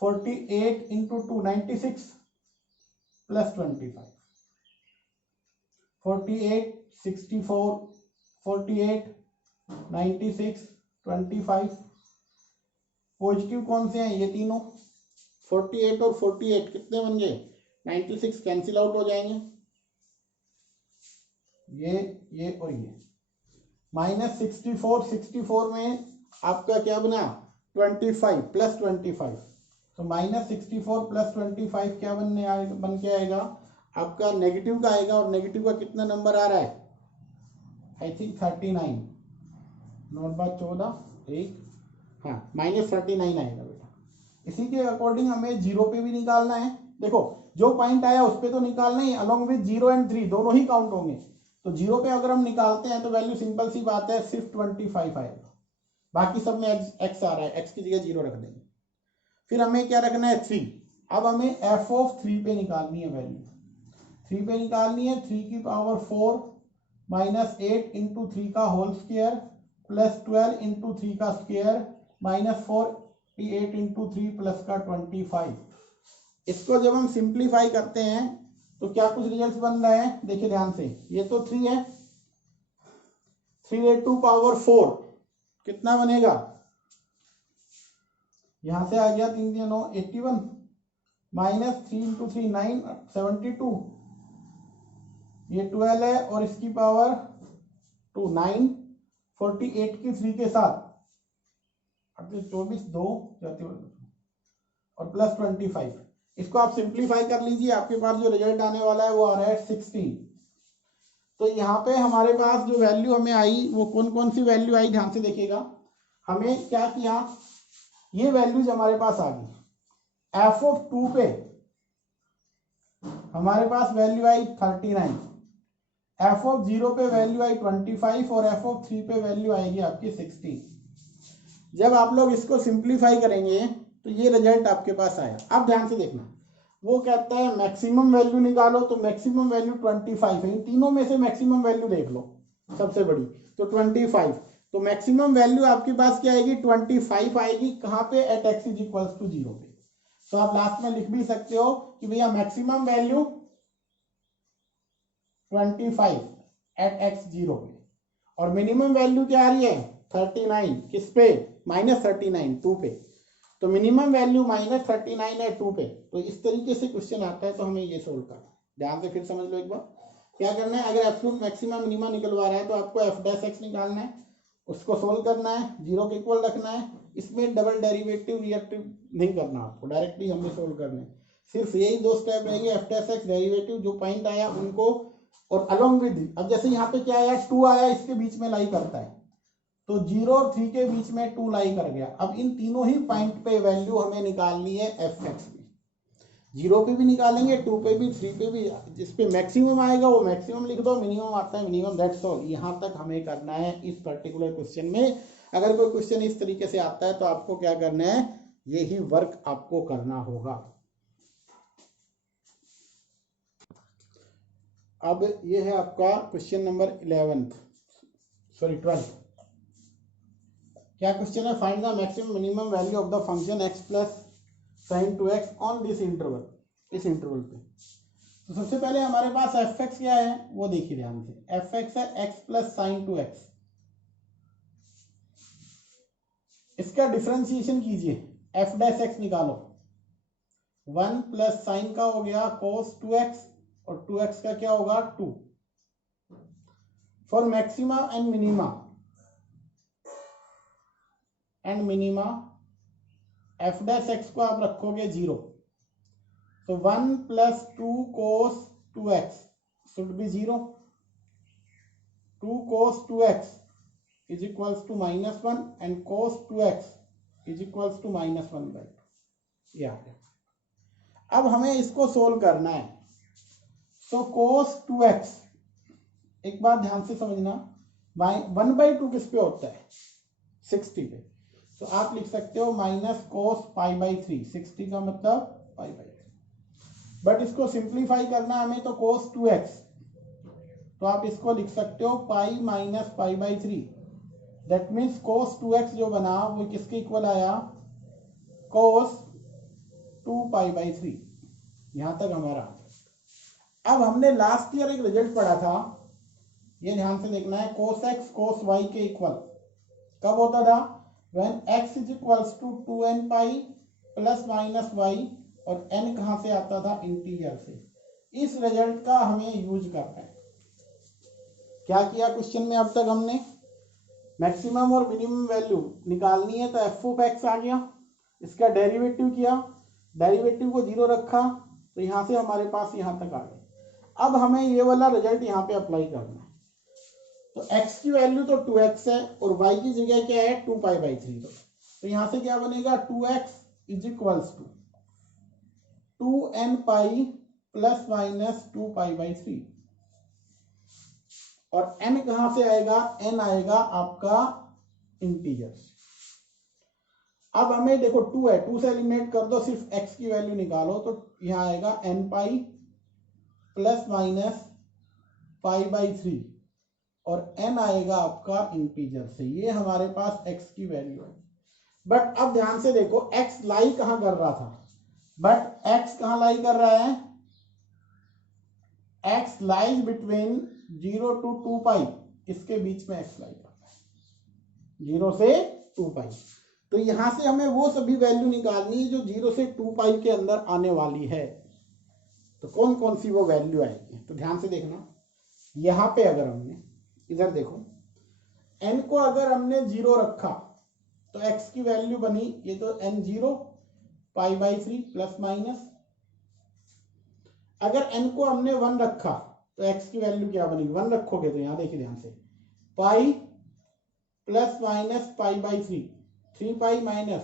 48 इंटू 2 96 प्लस 25, 48 64 48 96 25। पॉजिटिव कौन से हैं, ये तीनों, 48 और 48 कितने बन गए, 96 कैंसिल आउट हो जाएंगे, ये और ये। -64 64 में आपका क्या बना, 25 प्लस 25, तो -64 प्लस 25 क्या बन के आएगा आपका, नेगेटिव का आएगा। और नेगेटिव का कितना नंबर आ रहा है, आई थिंक 39, 9/14 1, हाँ -39 आएगा बेटा। इसी के अकॉर्डिंग हमें 0 पे भी निकालना है। देखो जो पॉइंट आया उस पे तो निकालना ही, अलॉन्ग विद 0 एंड 3 दोनों ही काउंट होंगे। तो 0 पे अगर हम निकालते हैं तो वैल्यू सिंपल सी बात है, सिर्फ 25 आएगा, बाकी सब में x आ रहा है, x की जगह 0 रख देंगे। फिर हमें क्या रखना है, 3। अब हमें f(3) पे निकालनी है वैल्यू, 3 पे निकालनी है। 3 की पावर 4 -8 इंटू 3 का होल स्क्वायर प्लस 12 इंटू 3 का स्क्वायर -48 इंटू 3 प्लस का 25। इसको जब हम सिंप्लीफाई करते हैं तो क्या कुछ रिजल्ट बन रहे हैं, देखिए ध्यान से। ये तो 3 है, 3 टू पावर 4 कितना बनेगा, यहां से आ गया 3 3 9 81 -3 इंटू 3 9 72, ये 12 है और इसकी पावर 2 9 48 की 3 के साथ 24 2 और प्लस 25। इसको आप सिंप्लीफाई कर लीजिए, आपके पास जो रिजल्ट आने वाला है वो आ रहा है 16। तो यहाँ पे हमारे पास जो वैल्यू हमें आई वो कौन कौन सी वैल्यू आई, ध्यान से देखिएगा। हमें क्या किया, ये वैल्यूज हमारे पास आ गई। f(2) पे हमारे पास वैल्यू आई 39, f(0) पे वैल्यू आई 25 और f(3) पे वैल्यू आएगी आपकी 16। जब आप लोग इसको सिंप्लीफाई करेंगे तो ये रिजल्ट आपके पास आया। अब ध्यान से देखना, वो कहता है मैक्सिमम वैल्यू निकालो, तो मैक्सिमम वैल्यू 25 है। इन तीनों में से मैक्सिमम वैल्यू देख लो, सबसे बड़ी तो 25। तो मैक्सिमम वैल्यू आपके पास क्या आएगी, 25 आएगी। कहाँ पे, एट x = 0 पे। तो आप लास्ट में लिख भी सकते हो कि भैया मैक्सिमम वैल्यू 25 एट x 0 पे, और मिनिमम वैल्यू क्या आ रही है 39, किस पे, -39 2 पे। तो मिनिमम वैल्यू -39 है 2 पे। तो इस तरीके से क्वेश्चन आता है, तो हमें ये सोल्व करना है। ध्यान से फिर समझ लो एक बार क्या करना है। अगर एब्सोल्यूट मैक्सिमम मिनिमा निकलवा रहा है तो आपको f' निकालना है, उसको सोल्व करना है, 0 के इक्वल रखना है। इसमें डबल डेरिवेटिव रिएक्टिव नहीं करना, आपको डायरेक्टली हमें सोल्व करना है। सिर्फ यही 2 स्टेप रहेंगे, f' डेरिवेटिव जो पॉइंट आया उनको, और अलॉन्ग विद, अब जैसे यहाँ पे क्या आया 2 आया, इसके बीच में लाई करता है, तो 0 और 3 के बीच में 2 लाई कर गया। अब इन तीनों ही पॉइंट पे वैल्यू हमें निकालनी है f(x) में। 0 पे भी निकालेंगे, 2 पे भी, 3 पे भी। जिस पे मैक्सिमम आएगा वो मैक्सिमम लिख दो, मिनिमम आता है मिनिमम, दैट्स ऑल। यहाँ तक हमें करना है इस पर्टिकुलर क्वेश्चन में। अगर कोई क्वेश्चन इस तरीके से आता है तो आपको क्या करना है, यही वर्क आपको करना होगा। अब ये है आपका क्वेश्चन नंबर 12। क्या क्वेश्चन है, find the maximum minimum value of the function x plus sin 2x on this interval, इस इंटरवल पे। तो सबसे पहले हमारे पास f(x) क्या है वो देखिए ध्यान से। f(x) है x प्लस sin 2x, इसका डिफरेंशिएशन कीजिए, एफ डैश एक्स निकालो, 1 प्लस साइन का हो गया cos 2x और 2x का क्या होगा 2। For maxima and minima f dash x को आप रखोगे 0, तो 1 plus 2 cos 2x should be 0, 2 cos 2x is equals to -1 and cos 2x is equals to -1/2। ये आ गया। अब हमें इसको सोल्व करना है। सो cos 2x, एक बात ध्यान से समझना, 1/2 किस पे होता है 60 पे, तो आप लिख सकते हो -cos π/3, 60 का मतलब π/3। बट इसको सिंप्लीफाई करना हमें, तो cos 2x, तो आप इसको लिख सकते हो pi minus π/3। That means cos 2x जो बना वो किसके इक्वल आया, cos 2π/3। यहां तक हमारा। अब हमने लास्ट ईयर एक रिजल्ट पढ़ा था, ये ध्यान से देखना है, cos x cos y के इक्वल कब होता था, when x is equals to 2n pi plus minus y, और n कहां से आता था, इंटीजर से। इस रिजल्ट का हमें यूज करना है। क्या किया क्वेश्चन में अब तक हमने, मैक्सिमम और मिनिमम वैल्यू निकालनी है, तो एफ ऑफ एक्स आ गया, इसका डेरिवेटिव किया, डेरिवेटिव को 0 रखा, तो यहां से हमारे पास यहां तक आ गए। अब हमें ये वाला रिजल्ट यहाँ पे अप्लाई करना है। तो x की वैल्यू तो 2x है और y की जगह क्या है 2π/3, तो यहां से क्या बनेगा 2x is equals to 2n pi plus minus 2π/3, और n कहां से आएगा, n आएगा आपका इंटीजर। अब हमें देखो 2 है, 2 से एलिमिनेट कर दो, सिर्फ x की वैल्यू निकालो, तो यहाँ आएगा n पाई प्लस माइनस π/3, और n आएगा आपका इंटीजर से। ये हमारे पास x की वैल्यू है। बट अब ध्यान से देखो, x लाई कहां कर रहा था, बट x कहां लाई कर रहा है, x लाइज बिटवीन 0 to 2π, इसके बीच में x लाई कर रहा है 0 से 2π। तो यहां से हमें वो सभी वैल्यू निकालनी है जो 0 से 2π के अंदर आने वाली है। तो कौन कौन सी वो वैल्यू आएगी, तो ध्यान से देखना। यहां पे अगर हमने, इधर देखो, n को अगर हमने 0 रखा तो x की वैल्यू बनी, ये तो n 0 π/3 प्लस माइनस। अगर n को हमने 1 रखा तो x की वैल्यू क्या बनेगी, 1 रखोगे तो यहां देखिए ध्यान से, पाई प्लस माइनस π/3, 3π माइनस,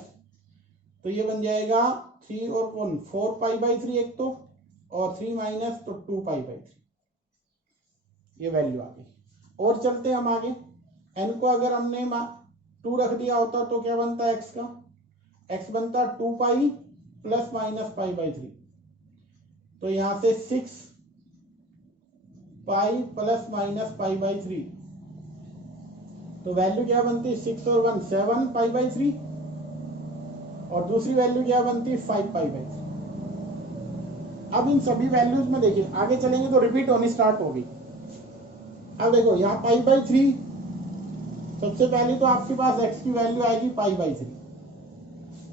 तो ये बन जाएगा 3 और कौन 4π/3 एक तो, और 3 माइनस तो 2π/3, ये वैल्यू आ गई। और चलते हम आगे, n को अगर हमने 2 रख दिया होता तो क्या बनता है x का, x बनता 2π प्लस माइनस π/3, तो यहां से 6π प्लस माइनस π/3, तो वैल्यू क्या बनती है 6 और 1 7π/3, और दूसरी वैल्यू क्या बनती है 5π/3। अब इन सभी वैल्यूज में देखिए, आगे चलेंगे तो रिपीट होनी स्टार्ट होगी। अब देखो यहाँ π/3, सबसे पहले तो आपके पास x की वैल्यू आएगी π/3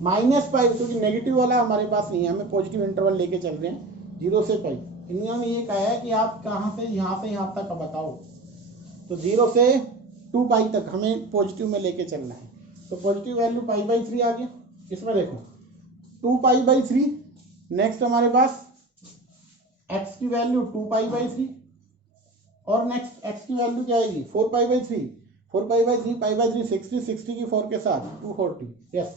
माइनस पाई, क्योंकि नेगेटिव वाला हमारे पास नहीं है, हमें पॉजिटिव इंटरवल लेके चल रहे हैं 0 से पाई। इन्होंने ये कहा है कि आप कहाँ से यहाँ तक बताओ, तो 0 से 2π तक हमें पॉजिटिव में लेके चलना है। तो पॉजिटिव वैल्यू π/3 आ गया। इसमें देखो 2π/3, नेक्स्ट हमारे पास x की वैल्यू 2π/3, और नेक्स्ट x की वैल्यू क्या आएगी 4π/3, 4π/3 π/3 60, 60 की 4 के साथ 240, यस।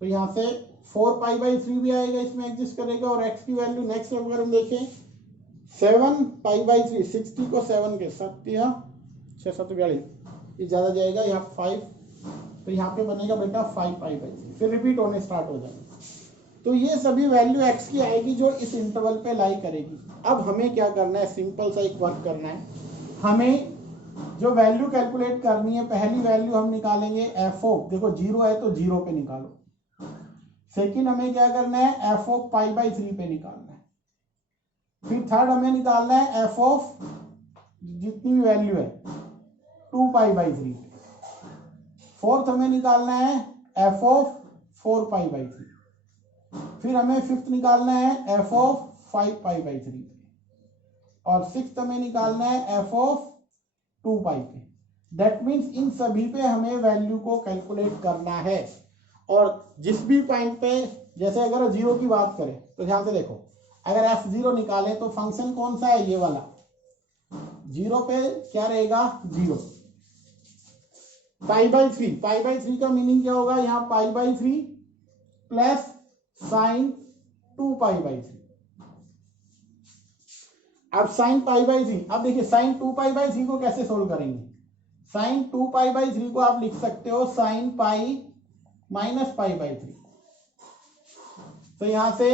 तो यहाँ से 4π/3 भी आएगा, इसमें एग्जिस्ट करेगा, और x की वैल्यू नेक्स्ट अगर हम देखें 7π/3, 60 को 7 के साथ, 6 7 42, ये ज़्यादा जाएगा, यहाँ 5, तो यहाँ पे बनेगा बेटा 5π/3, फिर रिपीट होने स्टार्ट हो जाएगा। तो ये सभी वैल्यू x की आएगी जो इस इंटरवल पे लाई करेगी। अब हमें क्या करना है, सिंपल सा एक वर्क करना है। हमें जो वैल्यू कैलकुलेट करनी है, पहली वैल्यू हम निकालेंगे f ऑफ, देखो 0 है तो 0 पे निकालो। सेकंड हमें क्या करना है, f ऑफ π/3 पे निकालना है। फिर थर्ड हमें निकालना है f ऑफ जितनी भी वैल्यू है 2π/3। फोर्थ हमें निकालना है एफ ऑफ 4π/3, फिर हमें फिफ्थ निकालना है एफ ऑफ 5π/3, और सिक्स्थ हमें निकालना है एफ ऑफ 2π पे। दैट मीन्स इन सभी पे हमें वैल्यू को कैलकुलेट करना है। और जिस भी पॉइंट पे, जैसे अगर जीरो की बात करें तो ध्यान से देखो, अगर f0 निकालें तो फंक्शन कौन सा है, ये वाला। जीरो पे क्या रहेगा, 0। π/3 का मीनिंग क्या होगा, यहाँ π/3 प्लस साइन 2π/3। अब साइन π/3, अब देखिए साइन 2π/3 को कैसे सोल्व करेंगे। साइन 2π/3 को आप लिख सकते हो साइन पाई माइनस π/3। तो यहां से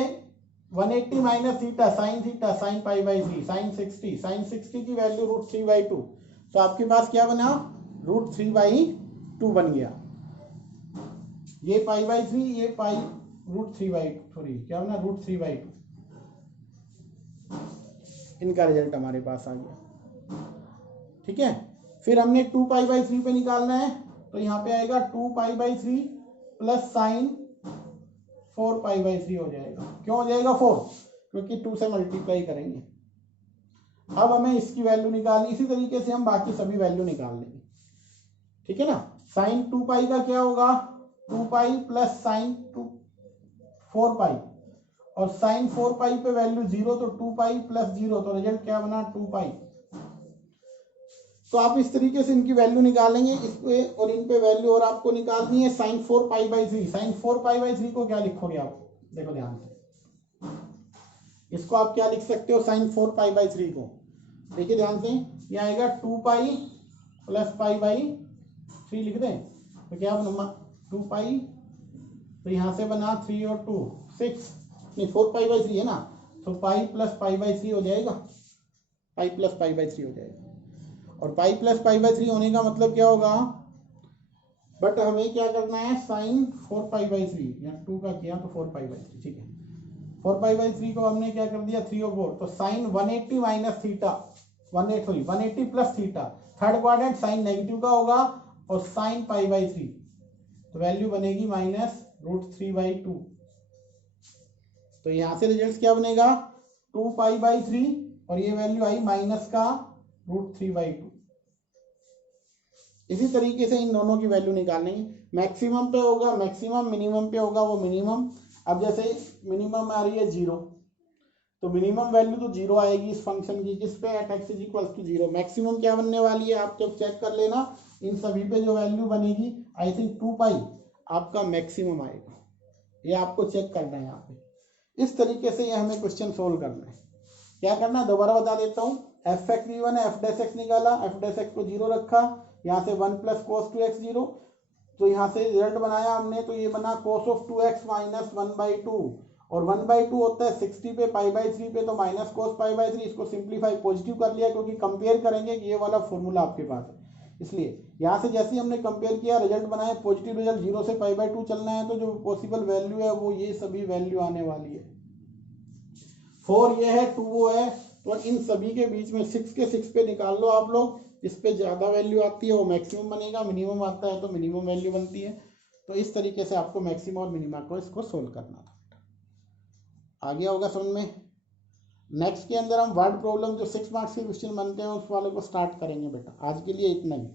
180 माइनस थीटा साइन π/3 साइन 60 की वैल्यू √3/2। तो आपके पास क्या बना, √3/2 बन गया। ये π/3, ये पाई √3/2, सॉरी क्या बना, √3/2। इनका रिजल्ट हमारे पास आ गया। ठीक है, फिर हमने 2π/3 पे निकालना है, तो यहाँ पे आएगा 2π/3 प्लस साइन 4π/3 हो जाएगा। क्यों हो जाएगा 4, क्योंकि 2 से मल्टीप्लाई करेंगे। अब हमें इसकी वैल्यू निकालनी, इसी तरीके से हम बाकी सभी वैल्यू निकाल लेंगे। ठीक है ना, साइन 2π का क्या होगा, 2π प्लस साइन 4π, और साइन 4π पे वैल्यू 0, तो 2π प्लस 0, तो रिजल्ट क्या बना, 2π। तो आप इस तरीके से इनकी वैल्यू निकालेंगे, इस पे और इन पे वैल्यू और आपको निकालनी है साइन 4π/3। साइन 4π/3 को क्या लिखोगे आप, देखो ध्यान से, इसको आप क्या लिख सकते हो, साइन 4π/3 को देखिए ध्यान से, ये आएगा 2π प्लस π/3 लिख दें, तो क्या बना 2π, तो यहाँ से बना 3 और 2 6, नहीं 4π/3 है ना, तो पाई प्लस π/3 हो जाएगा, पाई प्लस π/3 हो जाएगा। और पाई प्लस π/3 होने का मतलब क्या होगा, बट हमें क्या करना है, साइन 4π/3, यहाँ 2 का किया तो 4π/3, ठीक है। 4π/3 को हमने क्या कर दिया, 3 और 4, तो sine 180 minus theta, 180 plus theta, third quadrant sine negative का होगा, और साइन π/3, तो वैल्यू बनेगी माइनस √3/2। तो यहाँ से रिजल्ट क्या बनेगा, 2π/3, और ये वैल्यू आई माइनस का √3/2। इसी तरीके से इन दोनों की वैल्यू निकालेंगे। मैक्सिमम पे होगा मैक्सिमम, मिनिमम पे होगा वो मिनिमम। अब जैसे मिनिमम आ रही है 0, तो मिनिमम वैल्यू तो 0 आएगी इस फंक्शन की, किस पे, at x is equal to 0। Maximum क्या बनने वाली है, आप जब चेक कर लेना, इन सभी पे जो वैल्यू बनेगी, आई थिंक 2π आपका मैक्सिमम आएगा। ये आपको चेक करना है यहाँ पे। इस तरीके से ये हमें क्वेश्चन सोल्व करना है। क्या करना है, दोबारा बता देता हूँ। एफ एक्स गिवन है, एफ डैश एक्स निकाला, एफ डैश एक्स को 0 रखा, यहाँ से 1 प्लस कोस 2x 0, तो यहाँ से रिजल्ट बनाया हमने, तो ये बना कोस ऑफ 2x माइनस 1/2, और 1/2 होता है 60 पे π/3 पे, तो माइनस कोस π/3। इसको सिंप्लीफाई पॉजिटिव कर लिया, क्योंकि कंपेयर करेंगे, ये वाला फॉर्मूला आपके पास है, इसलिए यहाँ से जैसे ही हमने कंपेयर किया, रिजल्ट बनाया, पॉजिटिव रिजल्ट, 0 से π/2 चलना है, तो जो पॉसिबल वैल्यू है वो ये सभी वैल्यू आने वाली है। 4 ये है, 2 वो है, तो इन सभी के बीच में 6 के 6 पे निकाल लो आप लोग। जिस पे ज़्यादा वैल्यू आती है वो मैक्सिमम बनेगा, मिनिमम आता है तो मिनिमम वैल्यू बनती है। तो इस तरीके से आपको मैक्सिमम और मिनिमम को इसको सोल्व करना था। आ गया होगा समझ में। नेक्स्ट के अंदर हम वर्ड प्रॉब्लम जो 6 मार्क्स के क्वेश्चन बनते हैं उस वाले को स्टार्ट करेंगे बेटा। आज के लिए इतना ही।